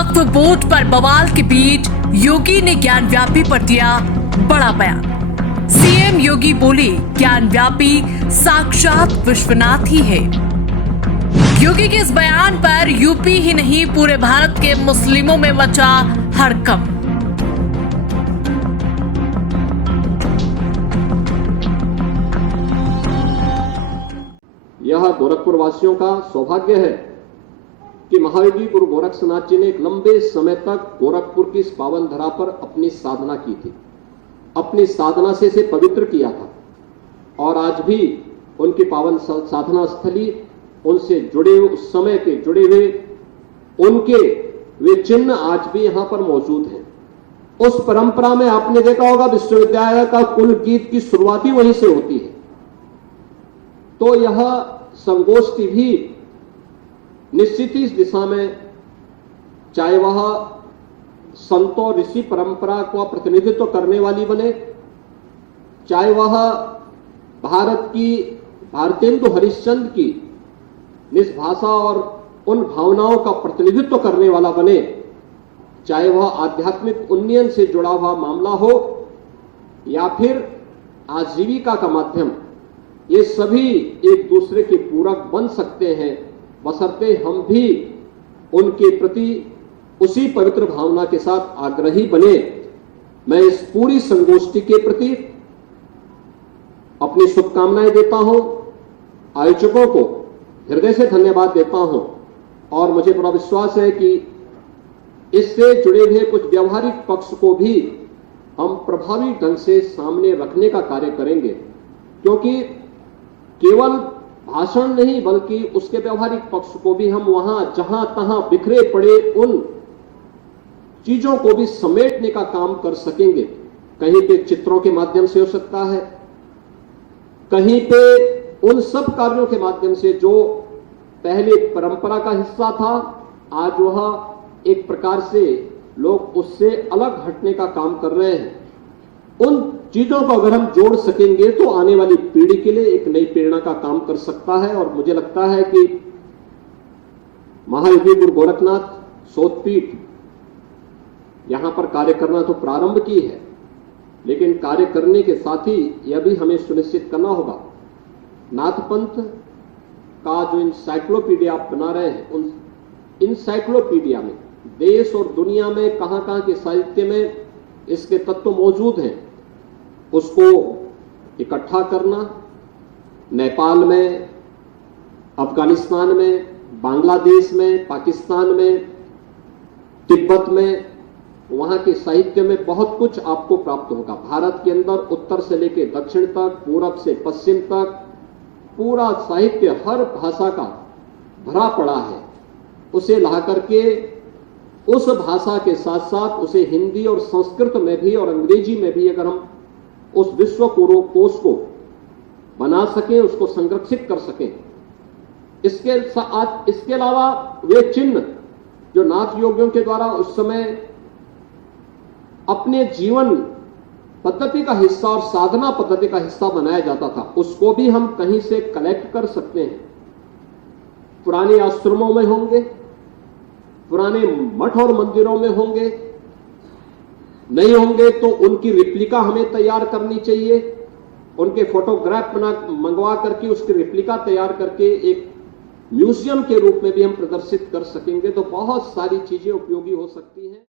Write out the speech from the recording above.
वक्फ board पर बवाल के बीच योगी ने ज्ञानव्यापी पर दिया बड़ा बयान। सीएम योगी बोले ज्ञानव्यापी साक्षात विश्वनाथ ही है। योगी के इस बयान पर यूपी ही नहीं पूरे भारत के मुस्लिमों में मचा हड़कंप। यह गोरखपुर वासियों का सौभाग्य है कि महायोगी गुरु गोरक्षनाथ जी ने एक लंबे समय तक गोरखपुर की इस पावन धरा पर अपनी साधना की थी, अपनी साधना से इसे पवित्र किया था और आज भी उनकी पावन साधना स्थली, उनसे जुड़े हुए उस समय के जुड़े हुए उनके वे चिन्ह आज भी यहां पर मौजूद हैं। उस परंपरा में आपने देखा होगा विश्वविद्यालय का कुल गीत की शुरुआत ही वहीं से होती है। तो यह संगोष्ठी भी निश्चित ही इस दिशा में, चाहे वह संतों ऋषि परंपरा का प्रतिनिधित्व करने वाली बने, चाहे वह भारत की भारतेंदु हरिश्चंद्र की निष्भाषा और उन भावनाओं का प्रतिनिधित्व करने वाला बने, चाहे वह आध्यात्मिक उन्नयन से जुड़ा हुआ मामला हो या फिर आजीविका का माध्यम, ये सभी एक दूसरे के पूरक बन सकते हैं, बशर्ते हम भी उनके प्रति उसी पवित्र भावना के साथ आग्रही बने। मैं इस पूरी संगोष्ठी के प्रति अपनी शुभकामनाएं देता हूं, आयोजकों को हृदय से धन्यवाद देता हूं और मुझे पूरा विश्वास है कि इससे जुड़े हुए कुछ व्यवहारिक पक्ष को भी हम प्रभावी ढंग से सामने रखने का कार्य करेंगे, क्योंकि केवल भाषण नहीं बल्कि उसके व्यवहारिक पक्ष को भी हम वहां जहां तहां बिखरे पड़े उन चीजों को भी समेटने का काम कर सकेंगे। कहीं पे चित्रों के माध्यम से हो सकता है, कहीं पे उन सब कार्यों के माध्यम से जो पहले परंपरा का हिस्सा था, आज वह एक प्रकार से लोग उससे अलग हटने का काम कर रहे हैं। उन चीजों को अगर हम जोड़ सकेंगे तो आने वाली पीढ़ी के लिए एक नई प्रेरणा का काम कर सकता है। और मुझे लगता है कि महायोगी गुरु गोरखनाथ शोधपीठ यहां पर कार्य करना तो प्रारंभ की है, लेकिन कार्य करने के साथ ही यह भी हमें सुनिश्चित करना होगा, नाथपंथ का जो इंसाइक्लोपीडिया आप बना रहे हैं, उन इंसाइक्लोपीडिया में देश और दुनिया में कहां कहां के साहित्य में इसके तत्व मौजूद हैं, उसको इकट्ठा करना, नेपाल में, अफगानिस्तान में, बांग्लादेश में, पाकिस्तान में, तिब्बत में, वहां के साहित्य में बहुत कुछ आपको प्राप्त होगा। भारत के अंदर उत्तर से लेकर दक्षिण तक, पूरब से पश्चिम तक पूरा साहित्य हर भाषा का भरा पड़ा है। उसे ला करके उस भाषा के साथ साथ उसे हिंदी और संस्कृत में भी और अंग्रेजी में भी अगर हम उस विश्व कोश को बना सकें, उसको संरक्षित कर सकें, इसके अलावा वे चिन्ह जो नाथ योगियों के द्वारा उस समय अपने जीवन पद्धति का हिस्सा और साधना पद्धति का हिस्सा बनाया जाता था, उसको भी हम कहीं से कलेक्ट कर सकते हैं। पुराने आश्रमों में होंगे, पुराने मठ और मंदिरों में होंगे, नहीं होंगे तो उनकी रिप्लिका हमें तैयार करनी चाहिए। उनके फोटोग्राफ मंगवा करके उसकी रिप्लिका तैयार करके एक म्यूजियम के रूप में भी हम प्रदर्शित कर सकेंगे, तो बहुत सारी चीजें उपयोगी हो सकती हैं।